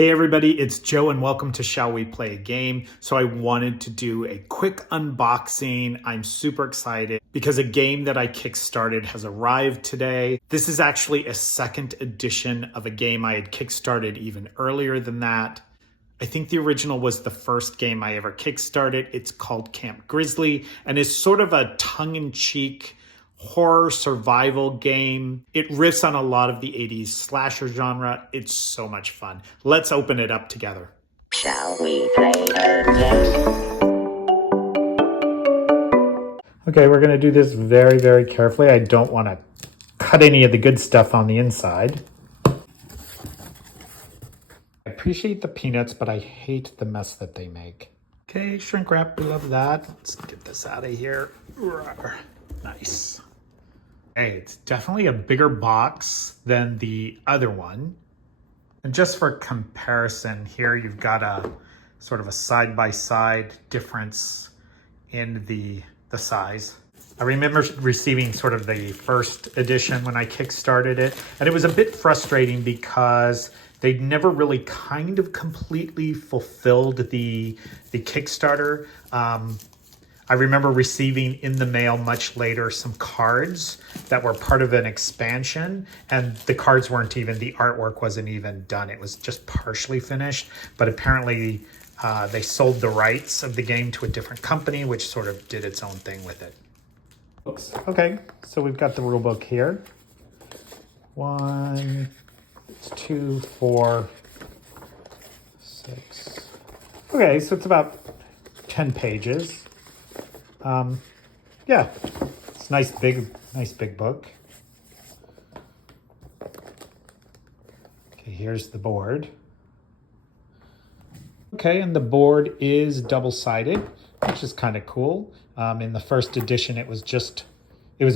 Hey everybody, it's Joe and welcome to Shall We Play a Game. So I wanted to do a quick unboxing. I'm super excited because a game that I kickstarted has arrived today. This is actually a second edition of a game I had kickstarted even earlier than that. I think the original was the first game I ever kickstarted. It's called Camp Grizzly and is sort of a tongue-in-cheek horror survival game. It riffs on a lot of the 80s slasher genre. It's so much fun. Let's open it up together. Shall we play a game? Okay, we're going to do this very, very carefully. I don't want to cut any of the good stuff on the inside. I appreciate the peanuts, but I hate the mess that they make. Okay, shrink wrap, we love that. Let's get this out of here. Nice. Hey, it's definitely a bigger box than the other one. And just for comparison, here you've got a sort of a side-by-side difference in the size. I remember receiving sort of the first edition when I kickstarted it, and it was a bit frustrating because they never really kind of completely fulfilled the Kickstarter. I remember receiving in the mail much later some cards that were part of an expansion, and the cards weren't even, the artwork wasn't even done. It was just partially finished, but apparently they sold the rights of the game to a different company, which sort of did its own thing with it. Books. Okay, so we've got the rule book here. 1, 2, 4, 6. Okay, so it's about 10 pages. Yeah, it's a nice big book. Okay, here's the board. Okay, and the board is double-sided, which is kind of cool. In the first edition, it was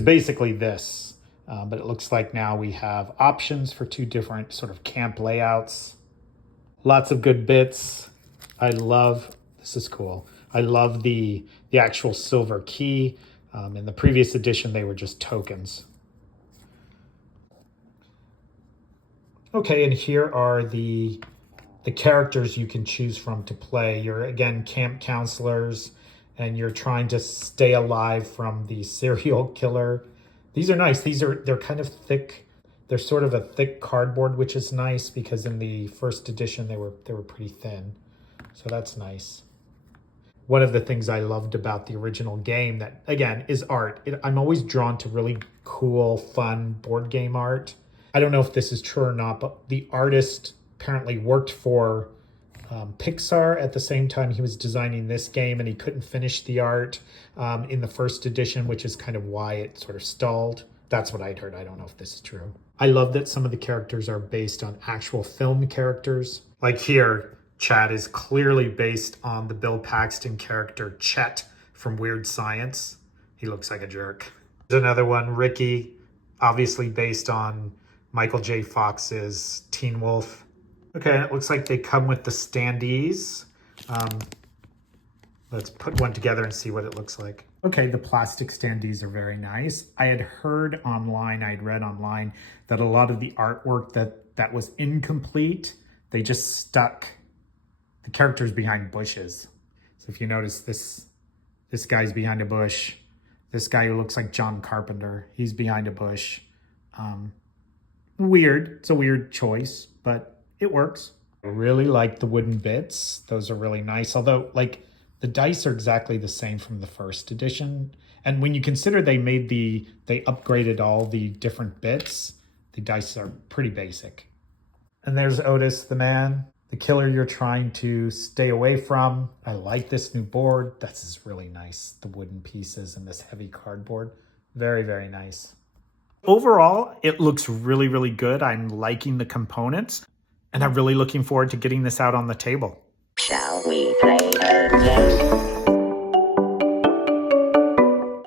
basically this, but it looks like now we have options for 2 different sort of camp layouts. Lots of good bits. This is cool. I love the actual silver key. In the previous edition, they were just tokens. Okay, and here are the characters you can choose from to play. You're, again, camp counselors, and you're trying to stay alive from the serial killer. These are nice. They're kind of thick. They're sort of a thick cardboard, which is nice because in the first edition, they were pretty thin. So that's nice. One of the things I loved about the original game that, again, is art. I'm always drawn to really cool, fun board game art. I don't know if this is true or not, but the artist apparently worked for Pixar at the same time he was designing this game, and he couldn't finish the art in the first edition, which is kind of why it sort of stalled. That's what I'd heard. I don't know if this is true. I love that some of the characters are based on actual film characters. Like here, Chad is clearly based on the Bill Paxton character Chet from Weird Science. He looks like a jerk. There's another one, Ricky, obviously based on Michael J. Fox's Teen Wolf. Okay, it looks like they come with the standees. Let's put one together and see what it looks like. Okay, the plastic standees are very nice. I had read online that a lot of the artwork that was incomplete, they just stuck the characters behind bushes. So if you notice, this guy's behind a bush. This guy who looks like John Carpenter, he's behind a bush. Weird. It's a weird choice, but it works. I really like the wooden bits. Those are really nice. Although, like, the dice are exactly the same from the first edition. And when you consider they upgraded all the different bits, the dice are pretty basic. And there's Otis, the man. The killer you're trying to stay away from. I like this new board. This is really nice. The wooden pieces and this heavy cardboard. Very, very nice. Overall, it looks really, really good. I'm liking the components, and I'm really looking forward to getting this out on the table. Shall we play a game?